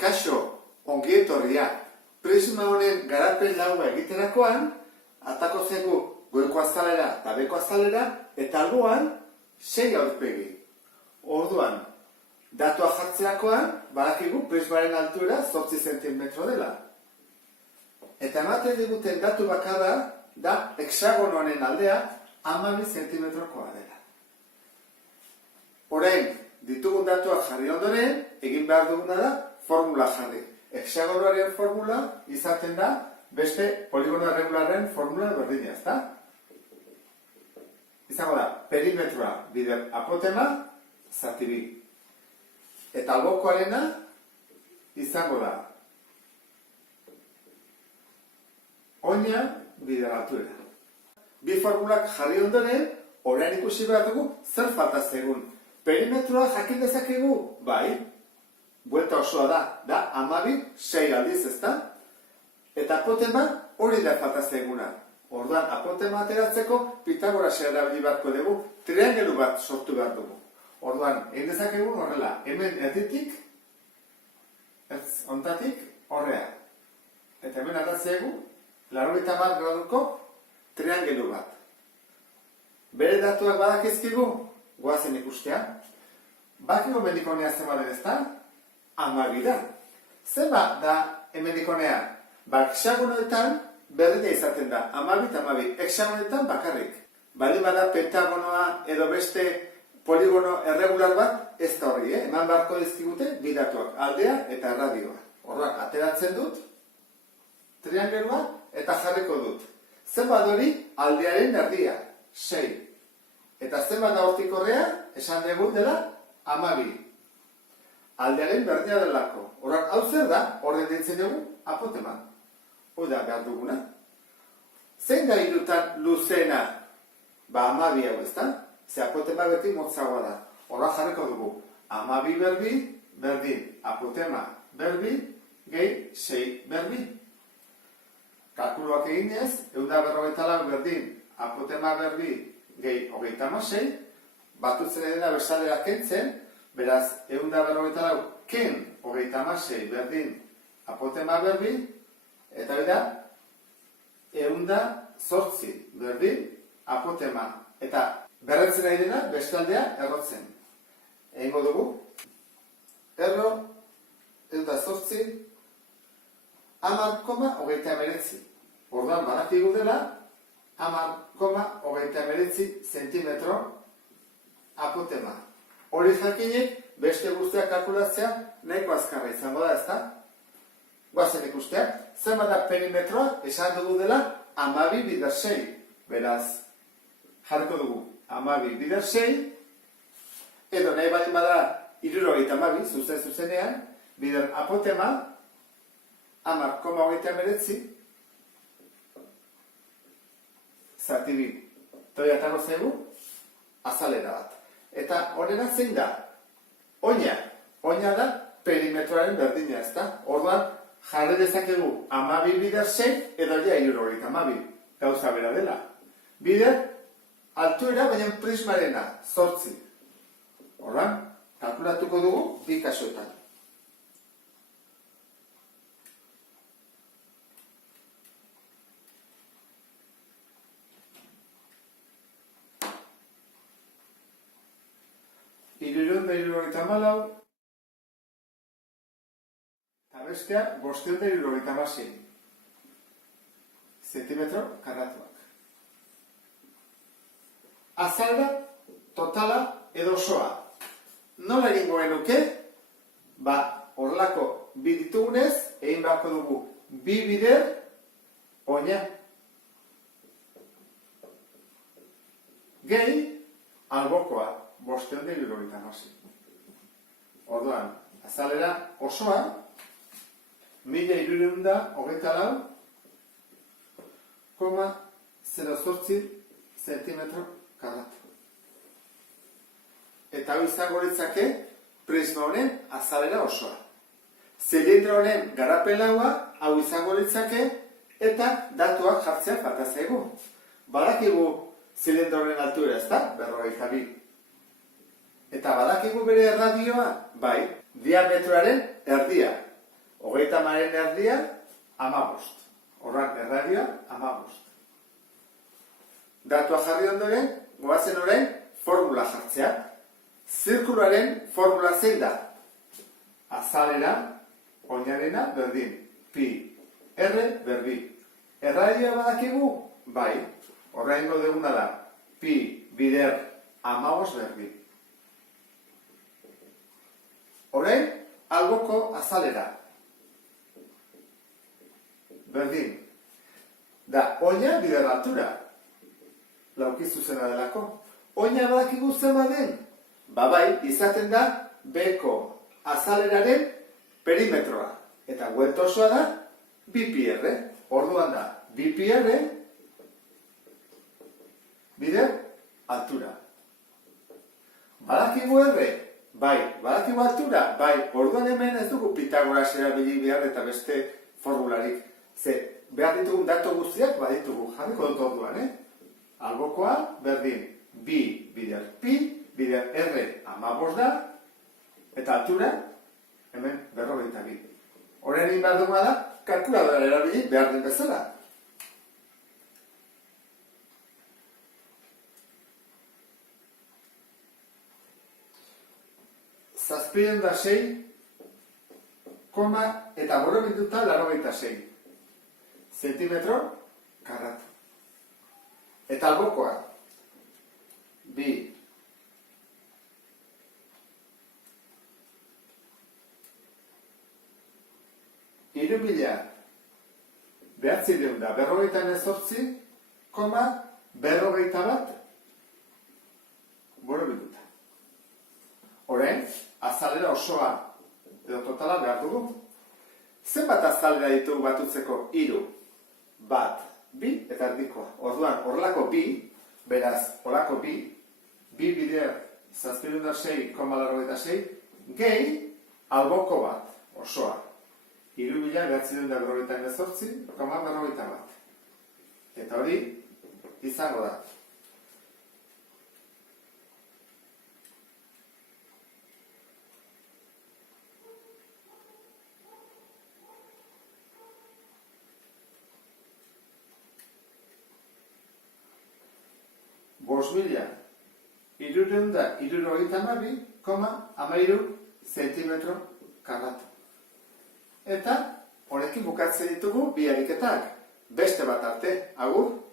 Kaixo, ongi etorria. Prisma honen garapen laua egiterakoan, atako zegu goiko azalera eta beko azalera, eta alboan 6 aurpegi. Orduan, datua jartzerakoan, badakigu prismaren altura 8 cm dela. Eta ematen diguten datu bakarra da hexagonoaren aldea 12 cm-koa dela. Orain, ditugun datuak jarri ondoren, egin behar duguna da formula jarri. Hexagonoaren formula izaten da beste poligono erregularren formula berdina, ezta? Izango da, perimetroa bider apotema, zati bi. Eta albokoarena izango da oina bider altuera. Bi formulak jarri ondoren, orain ikusi behar dugu zer falta zegun. Perimetroa jakin dezakegu? Bai. Buelta osoa da 12 aldiz, ezta? Eta apotema hori da falta zeguna. Orduan, apotema ateratzeko Pitagorasa erabili beharko dugu, triangelu bat sortu behar dugu. Orduan, egin dezakegu horrela, hemen erditik, ontatik, horrea. Eta hemen atatzegu, 90 graduko triangelu bat. Bere datuak badakizkigu, goazen ikustea. Bakiko mendikonea zema den, ezta? 12 da. Zema da hemendikonea? Hexagonoetan berdina izaten da. 12. Hexagonoetan bakarrik. Bali bada pentagonoa edo beste poligono erregular bat, ez da horri, eman beharko dizkigute bi datuak, aldea eta erradioa. Orduan, ateratzen dut, triangelua eta jarriko dut. Zenbat hori aldearen erdia, 6. Eta zenbat da hortik horrea, esan dugu dela, 12. Aldearen berdina delako. Orduan, hau zer da, horren ditzen dugu, apotema. Oda behar duguna. Zein da hirutan luzena? 12 hau, ezta? Ze apotema beti motzagoa da. Orduan jarriko dugu, 12 berbi, berdin, apotema berbi, gehi 6 berbi. Kalkuluak eginez, 154 berdin, apotema berbi, gehi 36, batutzen edena bersalera kentzen, beraz, 154 ken 36 berdin, apotema berbi, eta bera, 108 berdin, apotema. Eta berretzen nahi dena, bestaldea errotzen. Egingo dugu, erro, 108, 10,29. Orduan, badakigu dela, 10,29 zentimetro apotema. Hori jakinik, beste guztiak kalkulatzea nahiko azkarra izango da, ezta? Goazen ikusteak, zenbat da perimetroa esan dugu dela 12 bider 6. Beraz, jarriko dugu 12 bider 6, edo nahi baldin bada 72, zuzenean, bider apotema 10,29 zati bi. Toi atango zaigu, azalera bat. Eta horrena zein da? Oina. Oina da perimetroaren berdina, ezta? Orduan, jarri dezakegu 12 bider 6 edo ja 72. Gauza bera dela. Bider, altuera baina prismarena, 8. Orduan, kalkulatuko dugu bi kasuetan. Eta bestea 576 zentimetro karratuak. Azalda, totala edo osoa. Nola egingo genuke? Horrelako bi ditugunez, egin beharko dugu bi bider oina. Gehi, albokoa, 576. Orduan, azalera osoa, 1324,08 zentimetro karratu. Eta hau izango litzake prisma honen azalera osoa. Zilindro honen garapen laua hau izango litzake eta datuak jartzea falta zaigu. Badakigu zilindro honen altuera, ezta? 52. Eta badakigu bere erradioa? Bai, diametroaren erdia. 30 erdia, 15. Horran erradioa, 15. Datua jarri ondoren, goazen orain, formula jartzea. Zirkuluaren formula zein da? Azalera, oinarena, berdin. Pi, R, berbi. Erradioa badakigu? Bai. Horraingo duguna da. Pi, bider, 15 berbi. Orain, alboko azalera. Berdin. Da, oina bider altura. Laukizu zena delako. Oina badakigu zema den? Bai, izaten da beko azaleraren perimetroa. Eta buelta osoa da 2πr. Orduan da 2πr bider altura. Badakigu R? Bai. Badakigu altura? Bai. Orduan hemen ez dugu Pitagoras erabili behar eta beste formularik. Ze, behar ditugun datu guztiak baditugu. Jarriko dut orduan, Albokoa, berdin, bi bider pi, bider R 15 da, eta altura, hemen 42. Horren egin behar duguna da, kalkuladora erabili behar den bezala. Zazpiren da 6, koma eta borobilduta 86 zentimetro karratu. Eta albokoa, bi, irumila, behatzireun da, 48, koma, 41 borobilduta. Orain, azalera osoa, edo totala behar dugu. Zenbat azalera ditugu batutzeko? 3, 1, 2 eta erdikoa. Orduan, horrelako 2, beraz, horrelako 2 bider 706,86 gehi alboko bat, osoa. 3.948,41. Eta hori, izango da. Bosmila, 362,13 zentimetro karratu. Eta, honekin bukatzen ditugu bi ariketak. Beste bat arte, agur!